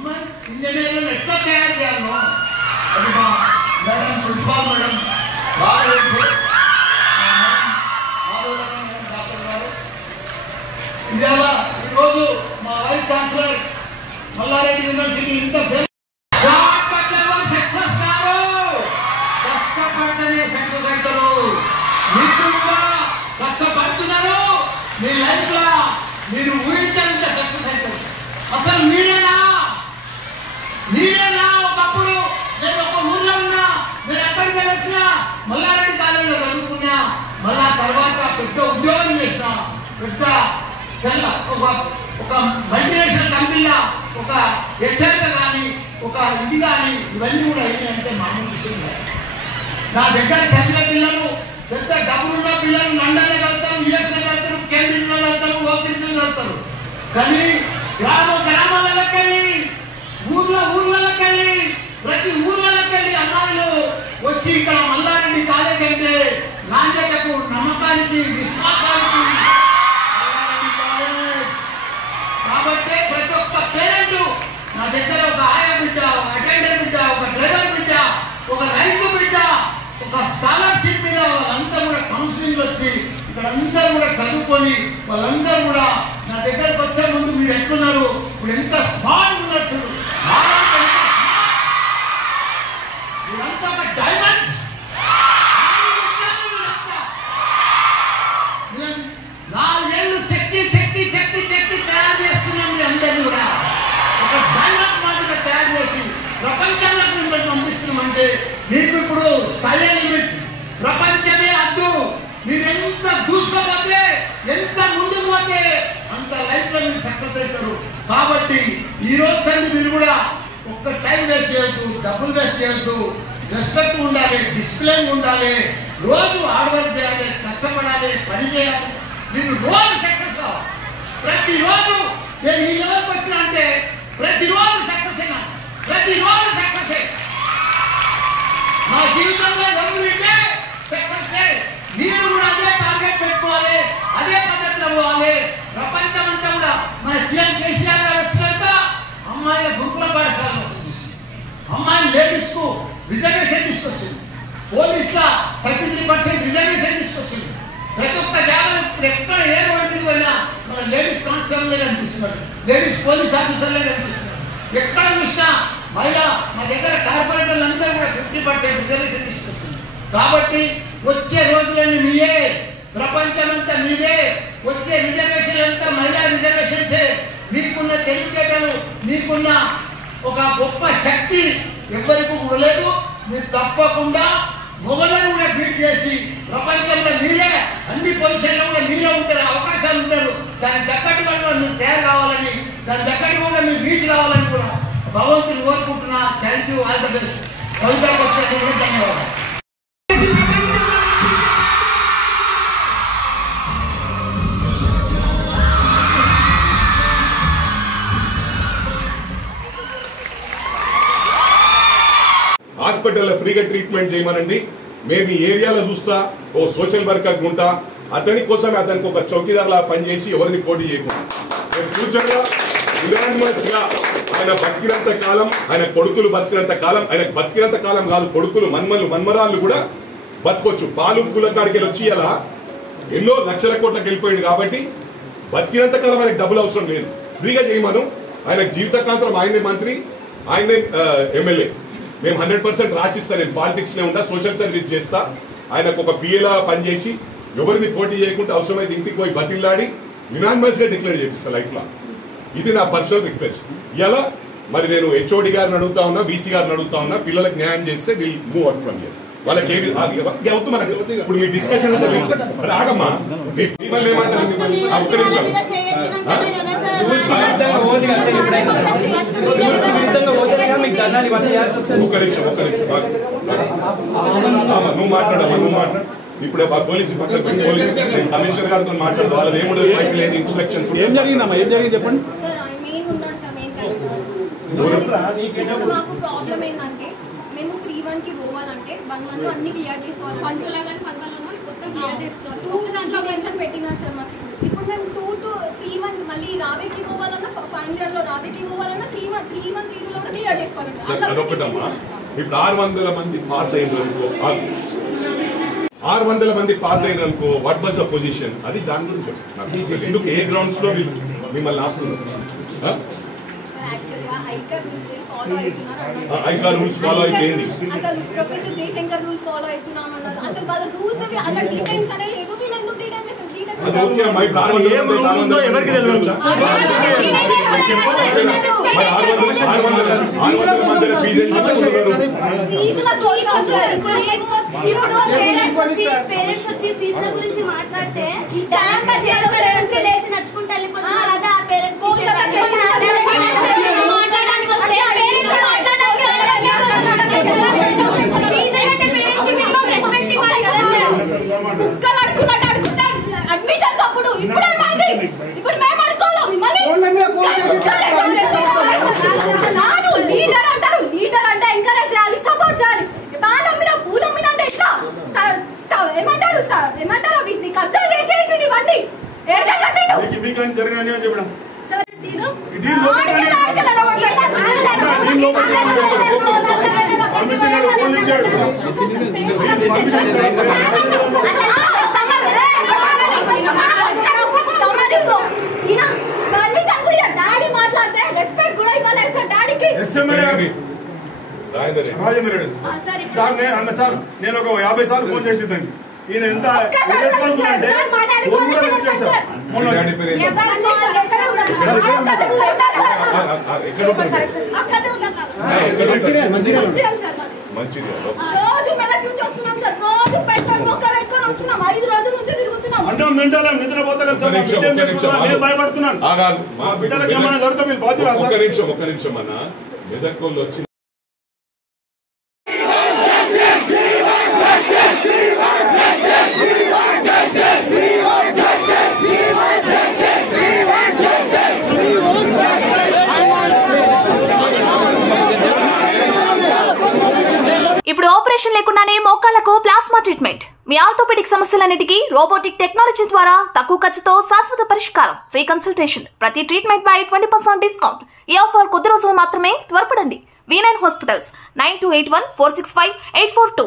Women ఇంజనీర్లను ఎట్లా తయారు చేయాలో అది మా మేడం ప్రిన్సిపాల్ మేడం బాగా తెలుసు. డాక్టర్ గారు ఇవాళ ఈరోజు మా వైస్ ఛాన్సలర్ మల్లారెడ్డి యూనివర్సిటీ ఇంత సక్సెస్ కాదు, కష్టపడితేనే సక్సెస్ అవుతారు. మీరు కూడా కష్టపడుతున్నారు, మీ లైఫ్ లో మీరు ఊహించాలంటే సక్సెస్ అవుతారు. అసలు మీరేనా ఒకప్పుడు నేను ఒక ఊళ్ళో ఉన్నా, నేను ఎక్కడికి వెళ్ళొచ్చినా మల్లారెడ్డి కాలేజీలో చదువుకున్నా, మళ్ళా తర్వాత పెద్ద ఉద్యోగం చేసిన, పెద్ద ఒక మల్టీనేషనల్ కంపెనీలో ఒక హెచ్చరిక కానీ ఒక ఇది కానీ ఇవన్నీ కూడా అయ్యాయంటే మామూలు విషయం కాదు. నా దగ్గర చదివే పిల్లలు పెద్ద డబ్బులున్న పిల్లలు లండన్లో చదువుతారు, యుఎస్లో చదువుతారు, కేంబ్రిడ్జ్లో చదువుతారు, ఓక్రిడ్జ్లో చదువుతారు. కానీ గ్రామాలకు వెళ్ళి ఊర్లకి వెళ్ళి ప్రతి ఊర్లకి వెళ్ళి అమ్మాయిలు వచ్చి ఇక్కడ మల్లారెడ్డి కాలేజ్ అంటే నాణ్యతకు, నమ్మకానికి, విశ్వాసానికి కాబట్టి ప్రతి ఒక్క పేరెంట్ నా దగ్గర ఒక ఆయా బిడ్డ, ఒక అటెండర్ బిడ్డ, ఒక డ్రైవర్ బిడ్డ, ఒక రైతు బిడ్డ, ఒక స్కాలర్షిప్ మీద వాళ్ళంతా కూడా కౌన్సిలింగ్ వచ్చి ఇక్కడ అందరూ కూడా చదువుకొని వాళ్ళందరూ కూడా నా దగ్గరకు వచ్చే ముందు మీరు ఎట్లున్నారు, ఇప్పుడు ఎంత స్మార్ట్ ఉన్నట్టు మీరంతా ఒక డైమండ్స్. 4 ఏళ్ళు చెక్కి తయారు చేస్తున్నాం. మీ అందరినీ కూడా ఒక డైమండ్ మాదిరిగా తయారు చేసి ప్రపంచంలోకి మిమ్మల్ని పంపిస్తున్నామంటే మీకు ఇప్పుడు స్కై లిమిట్, ప్రపంచమే అద్దు. మీరు ఎంత దూసుకోపోతే, ఎంత ముందుకు పోతే అంత లైఫ్ లో మీరు సక్సెస్ అవుతారు. కాబట్టి ఈ రోజు సంది మీరు కూడా ఒక్క టైం వేస్ట్ చేయొద్దు, డబ్బులు వేస్ట్ చేయొద్దు, రెస్పెక్ట్ ఉండాలి, డిసిప్లిన్ ఉండాలి, రోజు హార్డ్ వర్క్ చేయాలి, కష్టపడాలి, పని చేయాలి. మీరు రోజు సక్సెస్ కావాలి. ప్రతిరోజు నేను ఈ లెవెల్కి వచ్చిన అంటే ప్రతిరోజు సక్సెస్ అయినా, ప్రతిరోజు సక్సెస్. మా జీవితంలో ఎవరికే సక్సెస్. మీరు కూడా అదే టార్గెట్ పెట్టుకోవాలి, అదే పద్ధతిలో పోవాలి. ప్రపంచం అంతా కూడా మన సీఎం కేసీఆర్ గారు వచ్చినాక అమ్మాయిల గురుకుల పాఠశాలలో అమ్మాయిల లేడీస్ కు రిజర్వేషన్ తీసుకొచ్చింది. పోలీసుల 33% రిజర్వేషన్ తీసుకొచ్చింది. ప్రతి ఒక్క జాగ్రత్త ఎక్కడ ఏ రోడ్డుకి పోయినా మన లేడీస్ కానిస్టేబుల్ కనిపిస్తున్నారు, లేడీస్ పోలీస్ ఆఫీసర్లే కనిపిస్తున్నారు. ఎక్కడ చూసినా మహిళా మా దగ్గర కార్పొరేటర్లు అందరూ కూడా 50% రిజర్వేషన్ తీసుకొచ్చింది. కాబట్టి వచ్చే రోజులన్నీ మీయే, ప్రపంచమంతా మీదే. వచ్చే రిజర్వేషన్ అంతా మహిళా రిజర్వేషన్సే. మీకున్న తెలివితేటలు, మీకున్న ఒక గొప్ప శక్తి ఎవరికి కూడా లేదు. మీరు తప్పకుండా మొగలను కూడా బీట్ చేసి ప్రపంచంలో మీరే అన్ని పొజిషన్లో కూడా మీరే ఉంటారు, అవకాశాలు ఉంటారు. దానికి తగ్గట్టు కూడా మీరు తయారు కావాలని, దానికి తగ్గట్టు కూడా మీరు రీచ్ కావాలని కూడా భగవంతుని కోరుకుంటున్నా. Thank you, all the best. కవితకు వచ్చినట్టు కూడా ధన్యవాదాలు. హాస్పిటల్లో ఫ్రీగా ట్రీట్మెంట్ చేయమనండి. మేము ఈ ఏరియాలో చూస్తా, ఓ సోషల్ వర్కర్ ఉంటా, అతని కోసమే అతనికి ఒక చౌకీదార్లా పనిచేసి ఎవరిని పోటీ చేయకుండా ఫ్యూచర్ గా యునానిమస్ గా ఆయన బతికినంత కాలం, ఆయన కొడుకులు బతికినంత కాలం, ఆయన బతికినంత కాలం కాదు, కొడుకులు, మన్మరాళ్ళు కూడా బతకొచ్చు. పాలు పూల కాడికి వచ్చి అలా ఎన్నో లక్షల కోట్లకు వెళ్ళిపోయింది. కాబట్టి బతికినంత కాలం ఆయనకు డబ్బులు అవసరం లేదు, ఫ్రీగా చేయమను. ఆయన జీవితకాంతరం ఆయనే మంత్రి, ఆయనే ఎమ్మెల్యే. మేము 100% రాసిస్తా. నేను పాలిటిక్స్ లో ఉంటా, సోషల్ సర్వీస్ చేస్తా. ఆయనకు ఒక పిఏలా పనిచేసి ఎవరిని పోటీ చేయకుండా అవసరమైతే ఇంటికి పోయి బతిలాడి యునానిమస్ గా డిక్లేర్ చేపిస్తా లైఫ్ లో. ఇది నా పర్సనల్ రిక్వెస్ట్. ఇలా మరి నేను హెచ్ఓడి గారిని అడుగుతా ఉన్నా, వీసీ గారిని అడుగుతా ఉన్నా, పిల్లలకు న్యాయం చేస్తే will move out from here. వాళ్ళకి ఏమి అవుతున్నారు ఇప్పుడు మీ డిస్కషన్ రాగమ్మా. ఏమంటారు ఒక్క నిమిషం, నువ్వు మాట్లాడమ్మా, నువ్వు మాట్లాడు. ఇప్పుడు పోలీసు కమిషనర్ గారితో మాట్లాడదు, వాళ్ళది ఏముండదు ఇన్స్ట్రక్షన్స్. ఏం జరిగిందమ్మా, ఏం జరిగింది చెప్పండి. మాకు ప్రాబ్లం ఏంటంటే మేము 3-1 కి పోవాలంటే 1-1 లో అన్ని క్లియర్ చేసుకోవాలి. 1-2 లాగానే 1-1 మొత్తం క్లియర్ చేసుకోవాలి. 2 దాంట్లో టెన్షన్ పెట్టినారు సార్ మాకు. ఇప్పుడు మేము 2 to 3-1 మళ్ళీ రావేకి పోవాలన్నా, ఫైనల్ ఇయర్ లో రావేకి పోవాలన్నా 3-1 క్లియర్ చేసుకోవాలి. అదొకటమ్మా. ఇప్పుడు 600 మంది పాస్ అయినారనుకో, 600 మంది పాస్ అయినారనుకో, వాట్ వాజ్ ద పొజిషన్? అది దాని గురించి నాకు ఎందుకు ఏ గ్రౌండ్స్ లో మిమ్మల్ని ఆస్తున్నారు? ఐకార్ రూల్స్ ఫాలో అయిపోయింది. అసలు ప్రొఫెసర్ జయశంకర్ రూల్స్ ఫాలో అవుతున్నామన్నారు. అసలు వాళ్ళ రూల్స్ అవి అలా డీటెయిల్స్ అనేది లేదు. వీళ్ళు ఎందుకు డీటెయిల్ చేశారు? అది ఓకే అమ్మా. ఇప్పుడు ఏం రూల్ ఉందో ఎవరికి తెలియదు. 600 మంది పేరెంట్స్ వచ్చి ఫీజుల గురించి మాట్లాడితే లేచి నడుచుకుంటూ వెళ్ళిపోతున్నారు. అదా పేరెంట్స్ కుక్కలు అడుకున్నట్టు అడుకుంటారు అడ్మిషన్స్ అప్పుడు. ఇప్పుడు ఏమైంది? ఇప్పుడు మేము అడుకోవాలి నాను లీడర్ అంటారు. లీడర్ అంటే ఎంకరేజ్ చేయాలి, సపోర్ట్ చేయాలి. బాలమ్మిన పూలమ్మిన అంటే ఎట్లా ఏమంటారు వీటిని కబ్జా చేసేసి ఇవన్నీ ఏడా కట్టిండు మీకు జరిగిన చెప్పడం డాడీ మాట్లాడితే రెస్పెక్ట్ కూడా ఇవ్వలేదు సార్ డాడీకి. రాజేంద్ర రెడ్డి సార్ సార్ నేను ఒక 50 సార్లు ఫోన్ చేసి ఇద్దండి. ఈయన ఎంత అంటే రోజు మెదక్ నుంచి వస్తున్నాం సార్. రోజు పెట్రోల్ బొక్క పెట్టుకొని వస్తున్నాం. 5 రోజుల నుంచి తిరుగుతున్నాం. అంటే తింటాం నిద్రపోతలేం సార్. నేను భయపడుతున్నాను. మా బిడ్డలకు ఏమైనా జరిగితే మీరు బాధ్యులు. ఒక్క నిమిషం అన్న. మెదక్ వాళ్ళు వచ్చి ఇప్పుడు ఆపరేషన్ లేకుండానే మోకాళ్లకు ప్లాస్మా ట్రీట్మెంట్. మీ ఆర్థోపెడిక్ సమస్యలన్నిటికీ రోబోటిక్ టెక్నాలజీ ద్వారా తక్కువ ఖర్చుతో శాశ్వత పరిష్కారం. Free consultation. ప్రతి ట్రీట్మెంట్ పై 20% డిస్కౌంట్. ఈ ఆఫర్ కొద్ది రోజులు మాత్రమే. త్వరపడండి. V9 hospitals 9281465842.